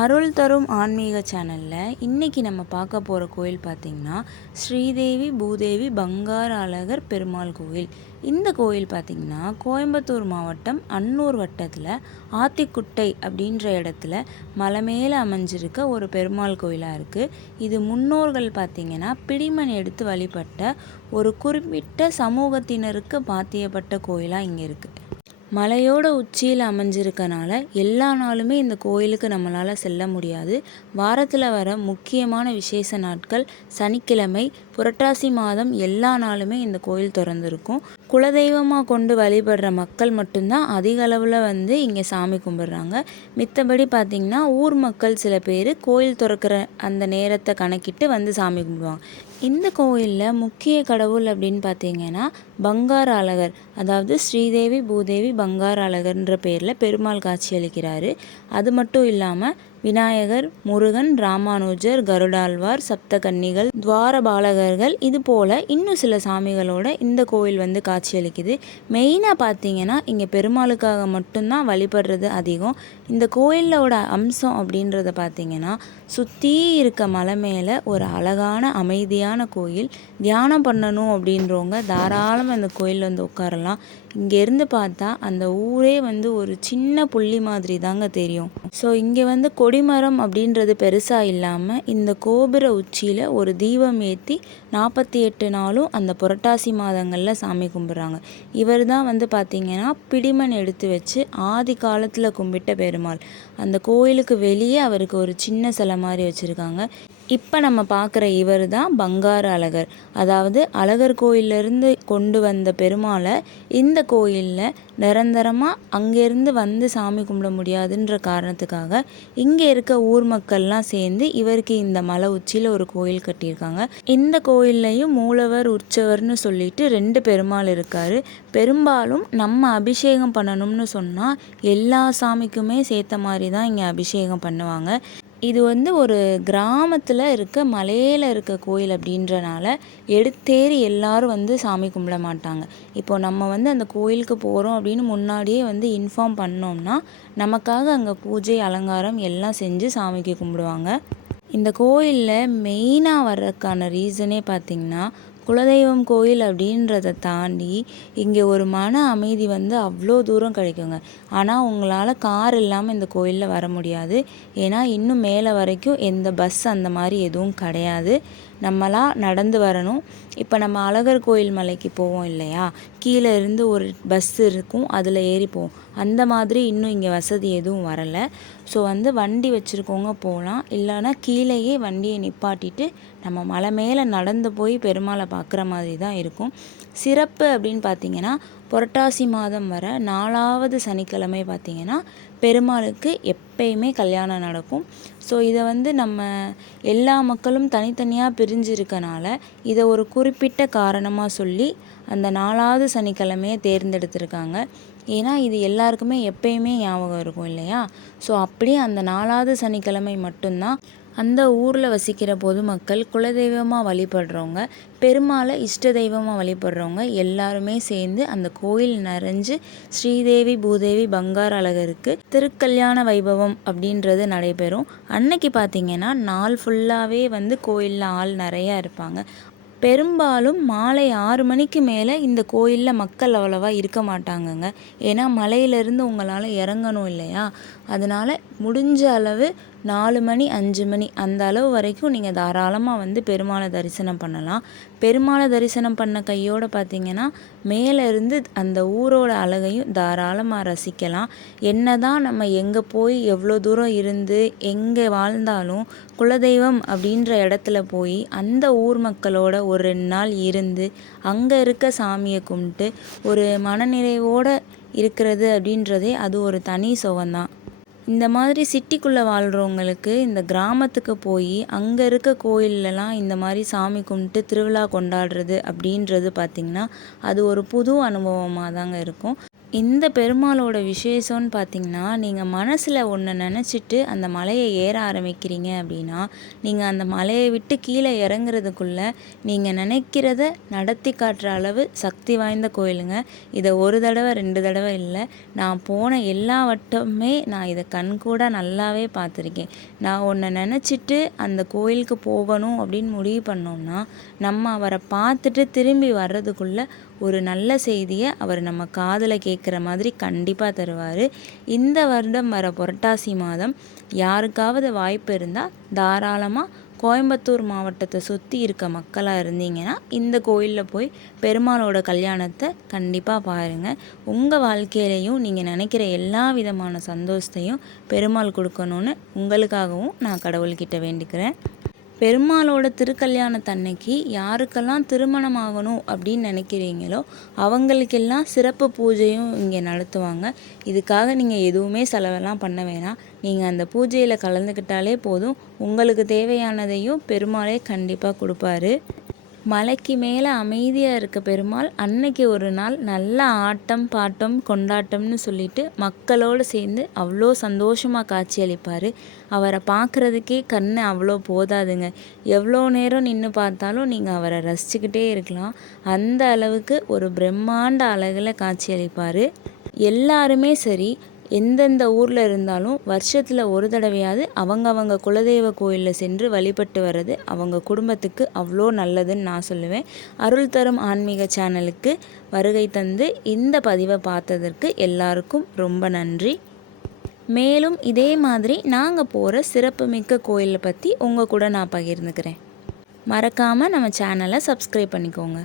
அருள் தரும் ஆன்மீக சேனலில் இன்றைக்கி நம்ம பார்க்க போகிற கோயில் பார்த்திங்கன்னா ஸ்ரீதேவி பூதேவி பங்கார அழகர் பெருமாள் கோயில். இந்த கோயில் பார்த்திங்கன்னா கோயம்புத்தூர் மாவட்டம் அன்னூர் வட்டத்தில் ஆத்திக்குட்டை அப்படின்ற இடத்துல மலை மேலே அமைஞ்சிருக்க ஒரு பெருமாள் கோயிலாக இருக்குது. இது முன்னோர்கள் பார்த்திங்கன்னா பிடிமண் எடுத்து வழிபட்ட ஒரு குறிப்பிட்ட சமூகத்தினருக்கு பாத்தியப்பட்ட கோயிலாக இங்கே இருக்குது. மலையோட உச்சியில் அமைஞ்சிருக்கனால எல்லா நாளுமே இந்த கோயிலுக்கு நம்மளால் செல்ல முடியாது. வாரத்தில் வர முக்கியமான விசேஷ நாட்கள் சனிக்கிழமை, புரட்டாசி மாதம் எல்லா நாளுமே இந்த கோயில் திறந்துருக்கும். குலதெய்வமாக கொண்டு வழிபடுற மக்கள் மட்டும்தான் அதிக அளவில் இங்கே சாமி கும்பிட்றாங்க. மித்தபடி பார்த்திங்கன்னா ஊர் மக்கள் சில பேர் கோயில் திறக்கிற அந்த நேரத்தை கணக்கிட்டு சாமி கும்பிடுவாங்க. இந்த கோயிலில் முக்கிய கடவுள் அப்படின்னு பார்த்தீங்கன்னா பங்கார அழகர், அதாவது ஸ்ரீதேவி பூதேவி பங்கார அழகர்ன்ற பேரில் பெருமாள் காட்சி அளிக்கிறாரு. அது மட்டும் இல்லாமல் விநாயகர், முருகன், ராமானுஜர், கருடாழ்வார், சப்தகன்னிகள், துவாரபாலகர்கள் இது போல் இன்னும் சில சாமிகளோட இந்த கோயில் காட்சியளிக்குது. மெயினாக பார்த்தீங்கன்னா இங்கே பெருமாளுக்காக மட்டும்தான் வழிபடுறது அதிகம். இந்த கோயிலோட அம்சம் அப்படின்றத பார்த்தீங்கன்னா சுற்றி இருக்க மலை மேலே ஒரு அழகான அமைதியான கோயில். தியானம் பண்ணணும் அப்படின்றவங்க தாராளமாக இந்த கோயிலில் உட்காரலாம். இங்கேருந்து பார்த்தா அந்த ஊரே ஒரு சின்ன புள்ளி மாதிரி தாங்க தெரியும். ஸோ இங்கே கொடிமரம் அப்படின்றது பெருசாக இல்லாமல் இந்த கோபுர உச்சியில் ஒரு தீபம் ஏற்றி 48 நாளும் அந்த புரட்டாசி மாதங்களில் சாமி கும்பிட்றாங்க. இவர் தான் பார்த்திங்கன்னா பிடிமண் எடுத்து வச்சு ஆதி காலத்தில் கும்பிட்ட பெருமாள். அந்த கோயிலுக்கு வெளியே அவருக்கு ஒரு சின்ன சிலை மாதிரி வச்சுருக்காங்க. இப்போ நம்ம பார்க்குற இவர் தான் பங்கார அழகர், அதாவது அழகர் கோயிலிருந்து கொண்டு வந்த பெருமாளை இந்த கோயிலில் நிரந்தரமாக அங்கேருந்து சாமி கும்பிட முடியாதுன்ற காரணத்துக்காக இங்கே இருக்க ஊர் மக்கள்லாம் சேர்ந்து இவருக்கு இந்த மலை உச்சியில் ஒரு கோயில் கட்டியிருக்காங்க. இந்த கோயில்லையும் மூலவர் உற்சவர்னு சொல்லிட்டு 2 பெருமாள் இருக்கார். பெரும்பாலும் நம்ம அபிஷேகம் பண்ணணும்னு சொன்னால் எல்லா சாமிக்குமே சேர்த்த மாதிரி தான் இங்கே அபிஷேகம் பண்ணுவாங்க. இது ஒரு கிராமத்தில் இருக்க மலையில் இருக்க கோயில் அப்படின்றனால எடுத்தேறி எல்லாரும் சாமி கும்பிட மாட்டாங்க. இப்போ நம்ம அந்த கோயிலுக்கு போகிறோம் அப்படின்னு முன்னாடியே இன்ஃபார்ம் பண்ணோம்னா நமக்காக அங்கே பூஜை அலங்காரம் எல்லாம் செஞ்சு சாமிக்கு கும்பிடுவாங்க. இந்த கோயிலில் மெயினாக வர்றதுக்கான ரீசனே பார்த்திங்கன்னா குலதெய்வம் கோயில் அப்படின்றத தாண்டி இங்கே ஒரு மன அமைதி அவ்வளோ தூரம் கிடைக்குங்க. ஆனால் உங்களால் கார் இல்லாமல் இந்த கோயிலில் வர முடியாது. ஏன்னா இன்னும் மேலே வரைக்கும் எந்த பஸ் அந்த மாதிரி எதுவும் கிடையாது. நம்மளாம் நடந்து வரணும். இப்போ நம்ம அழகர் கோயில் மலைக்கு போவோம் இல்லையா, கீழே இருந்து ஒரு பஸ் இருக்கும், அதில் ஏறி போவோம். அந்த மாதிரி இன்னும் இங்கே வசதி எதுவும் வரலை. ஸோ வண்டி வச்சுருக்கவங்க போகலாம், இல்லைன்னா கீழேயே வண்டியை நிப்பாட்டிட்டு நம்ம மலை மேலே நடந்து போய் பெருமாளை பார்க்குற மாதிரி தான் இருக்கும். சிறப்பு அப்படின்னு பார்த்திங்கன்னா புரட்டாசி மாதம் வர 4வது சனிக்கிழமை பார்த்திங்கன்னா பெருமாளுக்கு எப்பயுமே கல்யாணம் நடக்கும். ஸோ இதை நம்ம எல்லா மக்களும் தனித்தனியாக பிரிஞ்சிருக்கனால இதை ஒரு குறிப்பிட்ட காரணமாக சொல்லி அந்த 4வது சனிக்கிழமையை தேர்ந்தெடுத்திருக்காங்க. ஏன்னா இது எல்லாருக்குமே எப்பயுமே ஞாபகம் இருக்கும் இல்லையா. ஸோ அப்படியே அந்த 4வது சனிக்கிழமை மட்டும்தான் அந்த ஊரில் வசிக்கிற பொதுமக்கள் குலதெய்வமாக வழிபடுறவங்க, பெருமாளை இஷ்ட தெய்வமாக வழிபடுறவங்க எல்லாருமே சேர்ந்து அந்த கோயில் நிறைஞ்சு ஸ்ரீதேவி பூதேவி பங்கார அழகருக்கு திருக்கல்யாண வைபவம் அப்படின்றது நடைபெறும். அன்னைக்கு பார்த்திங்கன்னா நாள் ஃபுல்லாகவே கோயிலில் ஆள் நிறையா இருப்பாங்க. பெரும்பாலும் மாலை 6 மணிக்கு மேலே இந்த கோயிலில் மக்கள் அவ்வளவா இருக்க மாட்டாங்கங்க. ஏன்னா மலையிலேருந்து உங்களால் இறங்கணும் இல்லையா, அதனால் முடிஞ்ச அளவு 4 மணி 5 மணி அந்த அளவு வரைக்கும் நீங்கள் தாராளமாக பெருமாளை தரிசனம் பண்ணலாம். பெருமாளை தரிசனம் பண்ண கையோடு பார்த்திங்கன்னா மேலே இருந்து அந்த ஊரோட அழகையும் தாராளமாக ரசிக்கலாம். என்ன தான் நம்ம எங்கே போய் எவ்வளோ தூரம் இருந்து எங்கே வாழ்ந்தாலும் குலதெய்வம் அப்படின்ற இடத்துல போய் அந்த ஊர் மக்களோட ஒரு 2 நாள் இருந்து அங்கே இருக்க சாமியை கும்பிட்டு ஒரு மனநிறைவோடு இருக்கிறது அப்படின்றதே அது ஒரு தனி சுகம்தான். இந்த மாதிரி சிட்டிக்குள்ளே வாழ்கிறவங்களுக்கு இந்த கிராமத்துக்கு போய் அங்கே இருக்க கோயிலெலாம் இந்த மாதிரி சாமி கும்பிட்டு திருவிழா கொண்டாடுறது அப்படின்றது பார்த்திங்கன்னா அது ஒரு புது அனுபவமாக தாங்க இருக்கும். இந்த பெருமாளோட விசேஷம்னு பார்த்திங்கன்னா, நீங்கள் மனசில் ஒன்று நினச்சிட்டு அந்த மலையை ஏற ஆரம்பிக்கிறீங்க அப்படின்னா, நீங்கள் அந்த மலையை விட்டு கீழே இறங்குறதுக்குள்ளே நீங்கள் நினைக்கிறத நடத்தி காட்டுற அளவு சக்தி வாய்ந்த கோயிலுங்க. இதை ஒரு தடவை 2 தடவை இல்லை, நான் போன எல்லா வட்டமுமே நான் இதை கண்கூட நல்லாவே பார்த்துருக்கேன். நான் ஒன்று நினச்சிட்டு அந்த கோயிலுக்கு போகணும் அப்படின்னு முடிவு பண்ணோம்னா, நம்ம அவரை பார்த்துட்டு திரும்பி வர்றதுக்குள்ளே ஒரு நல்ல செய்தியை அவர் நம்ம காதில் கேட்குற மாதிரி கண்டிப்பாக தருவார். இந்த வருடம் வர புரட்டாசி மாதம் யாருக்காவது வாய்ப்பு இருந்தால் தாராளமாக கோயம்புத்தூர் மாவட்டத்தை சுற்றி இருக்க மக்களாக இருந்தீங்கன்னா இந்த கோயிலில் போய் பெருமாளோட கல்யாணத்தை கண்டிப்பாக பாருங்கள். உங்கள் வாழ்க்கையிலையும் நீங்கள் நினைக்கிற எல்லா விதமான சந்தோஷத்தையும் பெருமாள் கொடுக்கணுன்னு உங்களுக்காகவும் நான் கடவுள்கிட்ட வேண்டிக்கிறேன். பெருமாளோட திருக்கல்யாணத்தன்னைக்கு யாருக்கெல்லாம் திருமணம் ஆகணும் அப்படின்னு நினைக்கிறீங்களோ அவங்களுக்கெல்லாம் சிறப்பு பூஜையும் இங்கே நடத்துவாங்க. இதுக்காக நீங்கள் எதுவுமே செலவெல்லாம் பண்ண வேணாம். நீங்கள் அந்த பூஜையில் கலந்துக்கிட்டாலே போதும், உங்களுக்கு தேவையானதையும் பெருமாளே கண்டிப்பாக கொடுப்பாரு. மலைக்கு மேலே அமைதியாக இருக்க பெருமாள் அன்னைக்கு ஒரு நாள் நல்ல ஆட்டம் பாட்டம் கொண்டாட்டம்னு சொல்லிட்டு மக்களோடு சேர்ந்து அவ்வளோ சந்தோஷமாக காட்சியளிப்பார். அவரை பார்க்குறதுக்கே கண் அவ்வளோ போதாதுங்க. எவ்வளோ நேரம் நின்று பார்த்தாலும் நீங்கள் அவரை ரசிச்சுக்கிட்டே இருக்கலாம். அந்த அளவுக்கு ஒரு பிரம்மாண்ட அழகில் காட்சியளிப்பார். எல்லாருமே சரி, எந்தெந்த ஊரில் இருந்தாலும் வருஷத்தில் ஒரு தடவையாவது அவங்க குலதெய்வ கோயிலில் சென்று வழிபட்டு வர்றது அவங்க குடும்பத்துக்கு அவ்வளோ நல்லதுன்னு நான் சொல்லுவேன். அருள் தரும் ஆன்மீக சேனலுக்கு வருகை தந்து இந்த பதிவை பார்த்ததற்கு எல்லாருக்கும் ரொம்ப நன்றி. மேலும் இதே மாதிரி நாங்கள் போகிற சிறப்புமிக்க கோயிலை பற்றி உங்கள் கூட நான் பகிர்ந்துக்கிறேன். மறக்காமல் நம்ம சேனலை சப்ஸ்கிரைப் பண்ணிக்கோங்க.